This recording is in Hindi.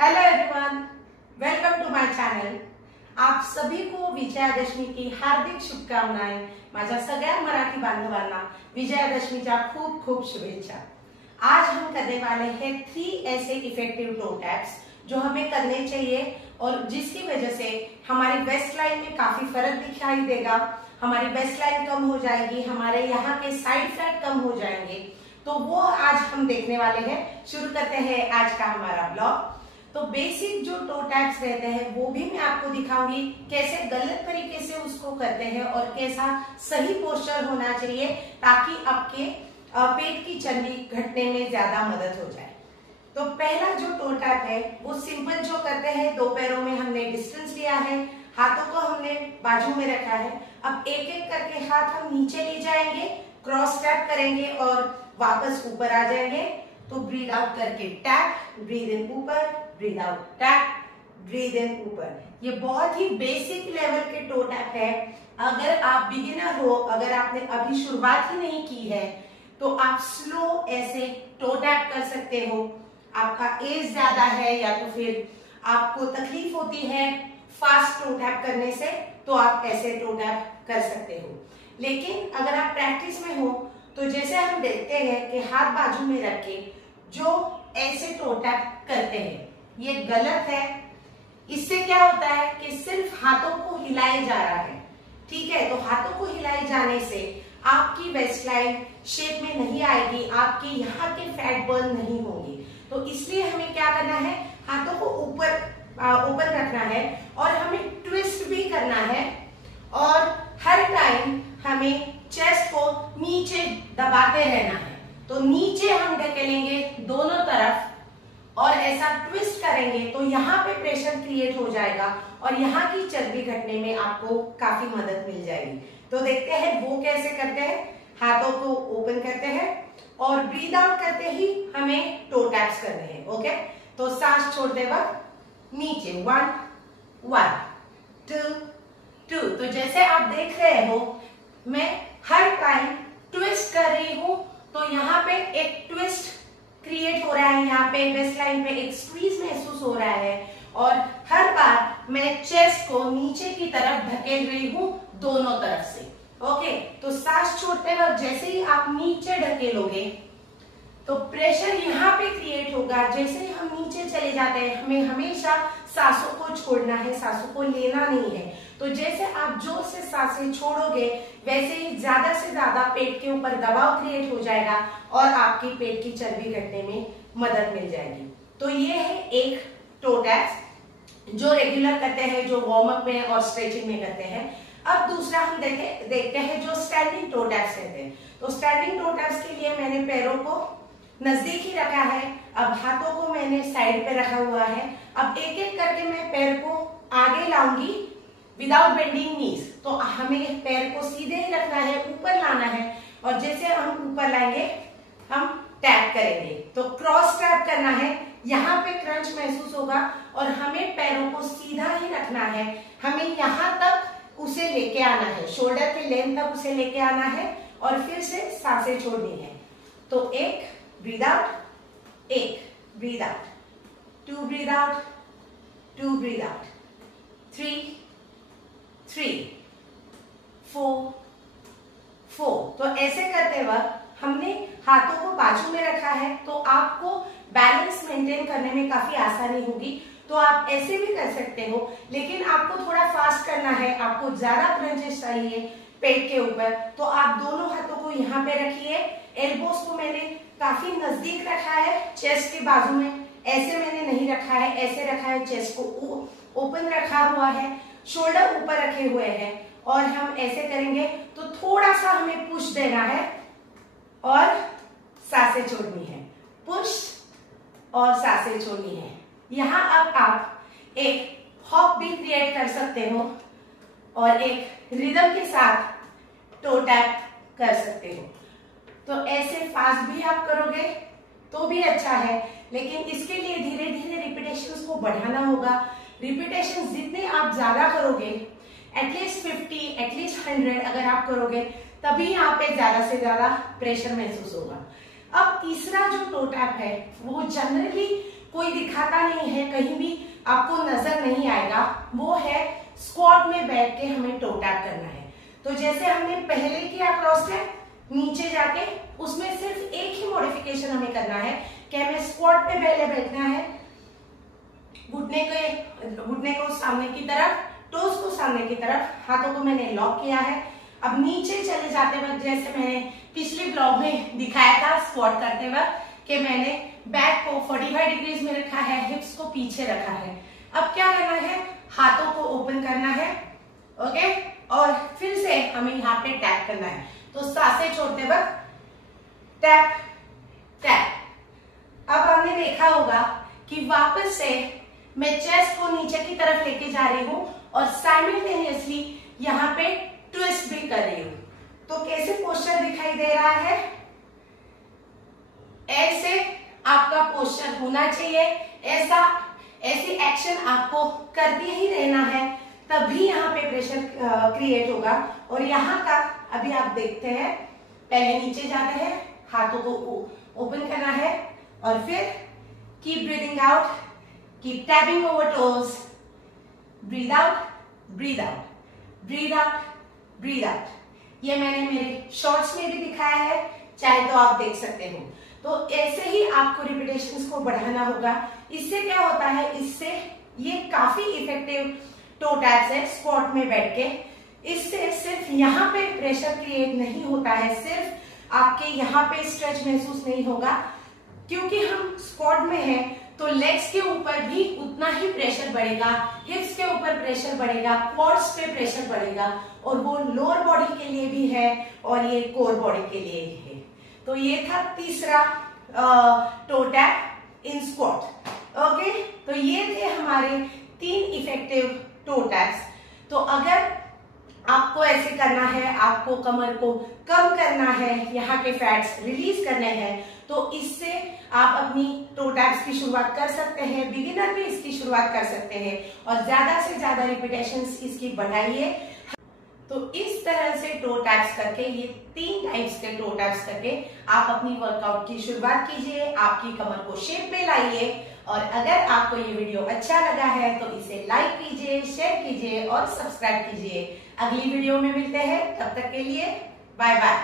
Hello everyone, welcome to my channel. आप सभी को विजयादशमी की हार्दिक शुभकामनाएं। माझ्या सगळ्या मराठी बांधवांना विजयादशमीच्या खूप खूप शुभेच्छा। आज हम करने वाले हैं 3 ऐसे इफेक्टिव टो टैप्स जो हमें करने चाहिए और जिसकी वजह से हमारी वेस्ट लाइन में काफी फर्क दिखाई देगा। हमारी वेस्ट लाइन कम हो जाएगी, हमारे यहाँ के साइड फैट कम हो जाएंगे। तो वो आज हम देखने वाले हैं। शुरू करते हैं आज का हमारा ब्लॉग। तो बेसिक जो टो टैप्स रहते हैं वो भी मैं आपको दिखाऊंगी, कैसे गलत तरीके से उसको करते हैं और कैसा सही पोस्चर होना चाहिए ताकि आपके पेट की चर्बी घटने में ज्यादा मदद हो जाए। तो पहला जो टो टैप है वो सिंपल जो करते हैं, 2 पैरों में हमने डिस्टेंस लिया है, हाथों को हमने बाजू में रखा है। अब एक एक करके हाथ हम नीचे ले जाएंगे, क्रॉस टैप करेंगे और वापस ऊपर आ जाएंगे। तो ब्रीद आउट करके टैप, ब्रीद इन ऊपर, breathe out tap, breathe in ऊपर। ये बहुत ही बेसिक लेवल के टो टैप है। अगर आप बिगिनर हो, अगर आपने अभी शुरुआत ही नहीं की है तो आप स्लो ऐसे टो टैप कर सकते हो। आपका एज ज्यादा है या तो फिर आपको तकलीफ होती है फास्ट टो टैप करने से, तो आप ऐसे टो टैप कर सकते हो। लेकिन अगर आप प्रैक्टिस में हो तो जैसे हम देखते हैं कि हाथ बाजू में रख के जो ऐसे टो टैप करते हैं, ये गलत है। इससे क्या होता है कि सिर्फ हाथों को हिलाया जा रहा है, ठीक है। तो हाथों को हिलाए जाने से आपकी वेस्ट लाइन शेप में नहीं आएगी, आपके यहाँ के फैट बर्न नहीं होंगे। तो इसलिए हमें क्या करना है, हाथों को ऊपर ओपन रखना है और हमें ट्विस्ट भी करना है। और हर टाइम हमें चेस्ट को नीचे दबाते रहना है। तो नीचे हम ढकेलेंगे दोनों तरफ और ऐसा ट्विस्ट करेंगे तो यहाँ पे प्रेशर क्रिएट हो जाएगा और यहाँ की चर्बी घटने में आपको काफी मदद मिल जाएगी। तो देखते हैं वो कैसे करते हैं। हाथों को ओपन करते हैं और ब्रीद आउट करते ही हमें टो टैप्स करने हैं। ओके, तो सांस छोड़ते वक्त नीचे 1 1 2 2। तो जैसे आप देख रहे हो मैं हर टाइम ट्विस्ट कर रही हूं, तो यहाँ पे एक ट्विस्ट क्रिएट हो रहा है, यहाँ पे वेस्ट लाइन पे एक स्क्वीज महसूस हो रहा है और हर बार मैं चेस्ट को नीचे की तरफ धकेल रही हूँ दोनों तरफ से। ओके, तो सांस छोड़ते वक्त जैसे ही आप नीचे ढकेलोगे तो प्रेशर यहाँ पे क्रिएट होगा। जैसे ही हम नीचे चले जाते हैं हमें हमेशा सांसों को छोड़ना है, सांसों को लेना नहीं है। तो जैसे आप जोर से सांसें छोड़ोगे वैसे ही ज्यादा से ज्यादा पेट के ऊपर दबाव क्रिएट हो जाएगा और आपकी पेट की चर्बी घटने में मदद मिल जाएगी। तो ये है एक टो टैप्स जो रेगुलर करते हैं, जो वार्म अप में और स्ट्रेचिंग में करते हैं। अब दूसरा हम देखते हैं जो स्टैंडिंग टो टैप्स कहते हैं। तो स्टैंडिंग टो टैप्स के लिए मैंने पैरों को नजदीक ही रखा है, अब हाथों को मैंने साइड पे रखा हुआ है। अब एक एक करके मैं पैर को आगे लाऊंगी विदाउट बेंडिंग नीज। तो हमें पैर को सीधे ही रखना है, ऊपर लाना है और जैसे हम ऊपर लाएंगे हम टैप करेंगे। तो क्रॉस टैप करना है, यहाँ पे क्रंच महसूस होगा और हमें पैरों को सीधा ही रखना है। हमें यहाँ तक उसे लेके आना है, शोल्डर के लेंथ तक उसे लेके आना है और फिर से सांसें छोड़नी है। तो एक ब्रीद आउट, एक breathe out, 2 breathe out, 2 breathe out, 3 3 4 4। तो ऐसे करते वक्त हमने हाथों को बाजू में रखा है तो आपको बैलेंस मेंटेन करने में काफी आसानी होगी। तो आप ऐसे भी कर सकते हो, लेकिन आपको थोड़ा फास्ट करना है, आपको ज्यादा क्रंचेस चाहिए पेट के ऊपर, तो आप दोनों हाथों को यहाँ पे रखिए। एल्बोस को मैंने काफी नजदीक रखा है चेस्ट के बाजू में, ऐसे मैंने नहीं रखा है, ऐसे रखा है, चेस्ट को ओपन रखा हुआ है, शोल्डर ऊपर रखे हुए हैं और हम ऐसे करेंगे तो थोड़ा सा हमें पुश देना है और सांसें छोड़नी है, पुश और सांसें छोड़नी है। यहाँ अब आप एक हॉप भी क्रिएट कर सकते हो और एक रिदम के साथ टो टैप कर सकते हो। तो ऐसे फास्ट भी आप करोगे तो भी अच्छा है, लेकिन इसके लिए धीरे धीरे रिपीटेशंस को बढ़ाना होगा। रिपीटेशन जितने आप ज्यादा करोगे, एटलीस्ट 50, एटलीस्ट 100 अगर आप करोगे तभी यहाँ पे ज्यादा से ज्यादा प्रेशर महसूस होगा। अब तीसरा जो टो टैप है वो जनरली कोई दिखा दिखाता नहीं है, कहीं भी आपको नजर नहीं आएगा, वो है स्क्वाट में बैठ के हमें टो टैप करना है। तो जैसे हमने पहले किया क्रॉस टैप नीचे जाके, उसमें सिर्फ एक ही मॉडिफिकेशन हमें करना है कि हमें स्क्वाट पे पहले बैठना है, घुटने को सामने की तरफ, टोस को सामने की तरफ, हाथों को मैंने लॉक किया है। अब नीचे चले जाते वक्त जैसे मैंने पिछले ब्लॉग में दिखाया था स्क्वाट करते वक्त कि मैंने बैक को 45 डिग्रीज में रखा है, हिप्स को पीछे रखा है। अब क्या करना है, हाथों को ओपन करना है, ओके, और फिर से हमें यहाँ पे टैप करना है। तो सांसें छोड़ते वक्त टैप टैप। अब आपने देखा होगा कि वापस से मैं चेस्ट को नीचे की तरफ लेके जा रही हूं और साइमल्टेनियसली यहाँ पे ट्विस्ट भी कर रही हूं। तो कैसे पोस्चर दिखाई दे रहा है, ऐसे आपका पोस्चर होना चाहिए। ऐसी एक्शन आपको करते ही रहना है, तभी यहाँ पे प्रेशर क्रिएट होगा। और यहाँ का अभी आप देखते हैं, पहले नीचे जाते हैं, हाथों को ओपन करना है और फिर keep breathing out, keep tapping over toes, breathe out, breathe out, breathe out, breathe out. ये मैंने मेरे शॉर्ट्स में भी दिखाया है, चाहे तो आप देख सकते हो। तो ऐसे ही आपको रिपीटेशंस को बढ़ाना होगा। इससे क्या होता है, इससे ये काफी इफेक्टिव टो टैप्स है स्क्वाट में बैठ के। इससे सिर्फ यहाँ पे प्रेशर क्रिएट नहीं होता है, सिर्फ आपके यहाँ पे स्ट्रेच महसूस नहीं होगा, क्योंकि हम स्क्वाट में हैं तो लेग्स के ऊपर भी उतना ही प्रेशर बढ़ेगा, हिप्स के ऊपर प्रेशर बढ़ेगा, क्वाड्स पे प्रेशर बढ़ेगा, और वो लोअर बॉडी के लिए भी है और ये कोर बॉडी के लिए भी है। तो ये था तीसरा toe tap in squat. Okay, तो ये थे हमारे 3 इफेक्टिव टो टैप्स। तो अगर आपको ऐसे करना है, आपको कमर को कम करना है, यहाँ के फैट्स रिलीज करने हैं, तो इससे आप अपनी टो टैप्स की शुरुआत कर सकते हैं। बिगिनर भी इसकी शुरुआत कर सकते हैं और ज्यादा से ज्यादा रिपीटेशंस इसकी बढ़ाइए। तो इस तरह से टो टैप्स करके, ये 3 टाइप्स के टो टैप्स करके आप अपनी वर्कआउट की शुरुआत कीजिए, आपकी कमर को शेप में लाइए। और अगर आपको ये वीडियो अच्छा लगा है तो इसे लाइक कीजिए, शेयर कीजिए और सब्सक्राइब कीजिए। अगली वीडियो में मिलते हैं, तब तक के लिए बाय बाय।